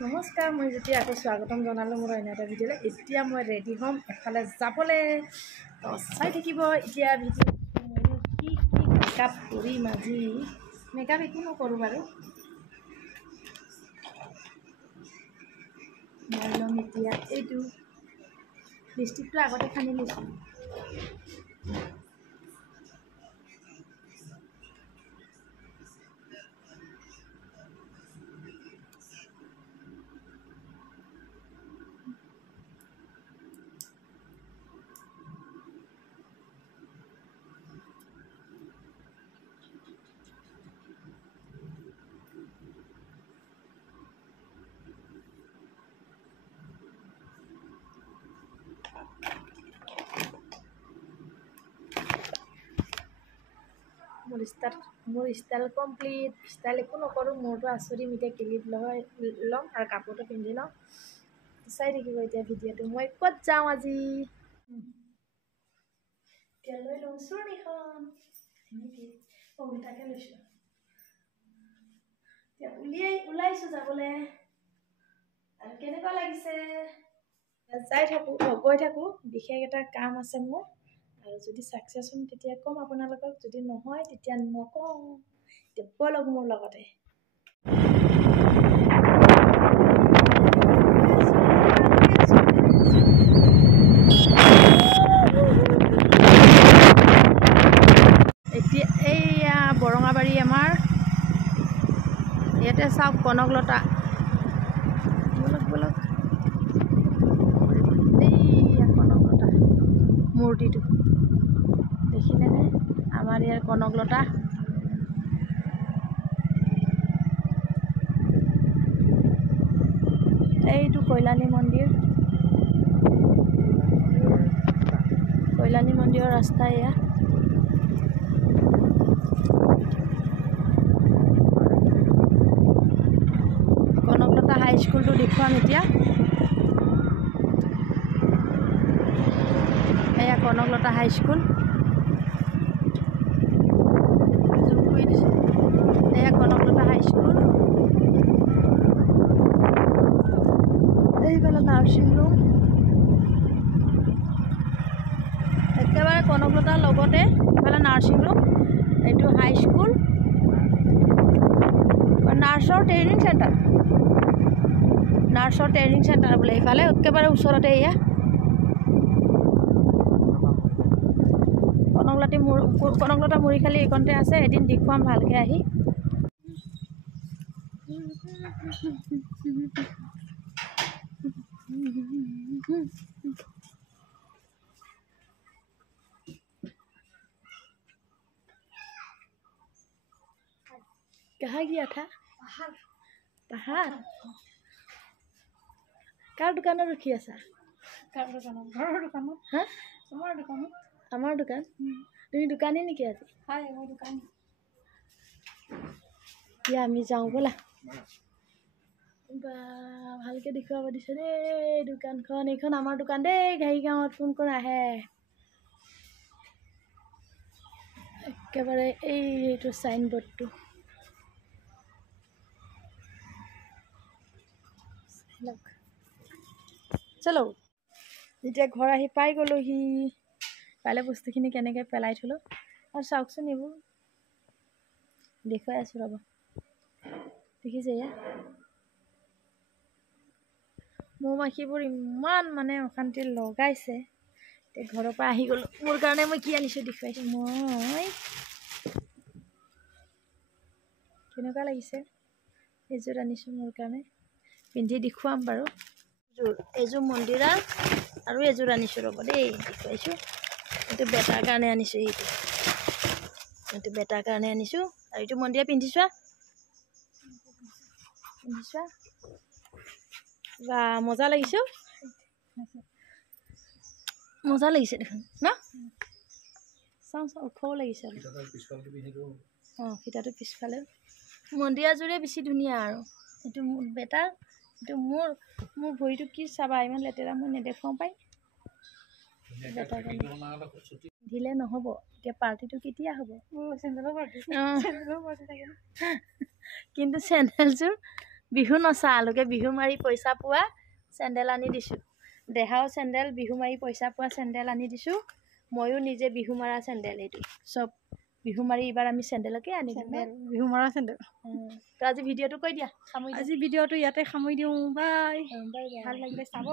নমস্কাৰ, মই যেতিয়া আকৌ স্বাগতম জনালোঁ মোৰ অন্য এটা ভিডিঅ'লৈ। এতিয়া মই ৰেডি হ'ম এফালে যাবলৈ। চাই থাকিব এতিয়া ভিডিঅ' কি মেকআপ কৰিম আজি। মেকআপ একো নকৰোঁ বাৰু। মই ল'ম এতিয়া এইটো লিপষ্টিকটো আগতে সানি লৈছোঁ। মোৰ ষ্টাইল কমপ্লিট। ষ্টাইল একো নকৰোঁ, মোৰতো আচৰি এতিয়া ক্লিপ ল'ম আৰু কাপোৰটো পিন্ধি লওঁ। চাই থাকিব এতিয়া ভিডিঅ'টো। মই ক'ত যাওঁ আজি। এতিয়া লৈ লওঁ চুৰণিখন, সৰুটাকে লৈছোঁ। এতিয়া ওলাইছোঁ যাবলৈ। আৰু কেনেকুৱা লাগিছে গৈ থাকোঁ। বিশেষ এটা কাম আছে মোৰ, আৰু যদি ছাকচেছ হ'ম তেতিয়া ক'ম আপোনালোকক, যদি নহয় তেতিয়া নকওঁ। এতিয়া ব'লক মোৰ লগতে। এতিয়া এইয়া বৰঙাবাৰী আমাৰ ইয়াতে চাওক কনকলতা। ব'লক এইয়া কনকলতা মূৰ্তিটো দেখিলেনে? আমাৰ ইয়াৰ কনকলতা। এইটো কল্যাণী মন্দিৰৰ ৰাস্তা এয়া। কনকলতা হাইস্কুলটো দেখুৱাম এতিয়া। এয়া কনকলতা হাইস্কুল। এয়া কনকলতা হাইস্কুল। এইফালে নাৰ্ছিং ৰুম, একেবাৰে কনকলতাৰ লগতে ইফালে নাৰ্ছিং ৰুম। এইটো হাইস্কুল, নাৰ্ছৰ ট্ৰেইনিং চেণ্টাৰ বোলে। ইফালে একেবাৰে ওচৰতে এয়া কনকলতা মুৰিখালি এইকণতে আছে। এদিন দেখুৱাম ভালকৈ আহি। कहाँ गया था? पहाड़। कार दुकान रखी आसा? हाँ? আমার দোকান। তুমি দোকানী নেকি আজি? এতিয়া আমি যাওঁ ব'লা। বা ভালকৈ দেখুৱাব দিছে দেই দোকানখন। এইখন আমাৰ দোকান দেই। ঘাৰিগাঁৱত কোন কোন আহে একেবাৰে এইটো চাইনবোৰ্ডটো। চলো। এতিয়া ঘৰ আহি পাই গ'লোহি। পালে বস্তুখিনি কেনেকৈ পেলাই থ'লোঁ। আৰু চাওকচোন, এইবোৰ দেখুৱাই আছোঁ ৰ'ব। দেখিছে এয়া মৌ মাখিবোৰ ইমান অশান্তি লগাইছে। এতিয়া ঘৰৰ পৰা আহি গ'লোঁ। মোৰ কাৰণে মই কি আনিছোঁ দেখুৱাইছোঁ। মই কেনেকুৱা লাগিছে এইযোৰ আনিছোঁ মোৰ কাৰণে, পিন্ধি দেখুৱাম বাৰু। এইযোৰ মন্দিৰা আৰু এযোৰ আনিছোঁ ৰ'ব দেই, দেখুৱাইছোঁ। এইটো বেটাৰ কাৰণে আনিছোঁ। এইটো বেটাৰ কাৰণে আনিছোঁ। আৰু এইটো মন্দিৰা পিন্ধিছোৱা বা মজা লাগিছে। মজা লাগিছে দেখোন ন? চাওঁ ওখও লাগিছে। অঁ, ফিটাটো পিছফালে। মন্দিৰাযোৰে বেছি ধুনীয়া আৰু। এইটো মোৰ বেটাৰ, এইটো মোৰ ভৰিটো কি চাবা, ইমান লেতেৰা মই নেদেখুৱাওঁ পাই। দিলে নহ'ব। এতিয়া পাৰ্টিটো কেতিয়া হ'ব? কিন্তু চেণ্ডেলযোৰ বিহু নচা লোকে বিহু মাৰি পইচা পোৱা চেণ্ডেল আনি দিছোঁ। দেহাও চেণ্ডেল বিহু মাৰি পইচা পোৱা চেণ্ডেল আনি দিছোঁ। ময়ো নিজে বিহু মাৰা চেণ্ডেল এইটো চব বিহু মাৰি এইবাৰ আমি চেণ্ডেলকে আনি দিম। বিহু মৰা চেণ্ডেল। তো আজি ভিডিঅ'টো কৈ দিয়া সামৰি আজি ভিডিঅ'টো ইয়াতে সামৰি দিওঁ। বাই। Bye bye. ভাল লাগিলে চাব।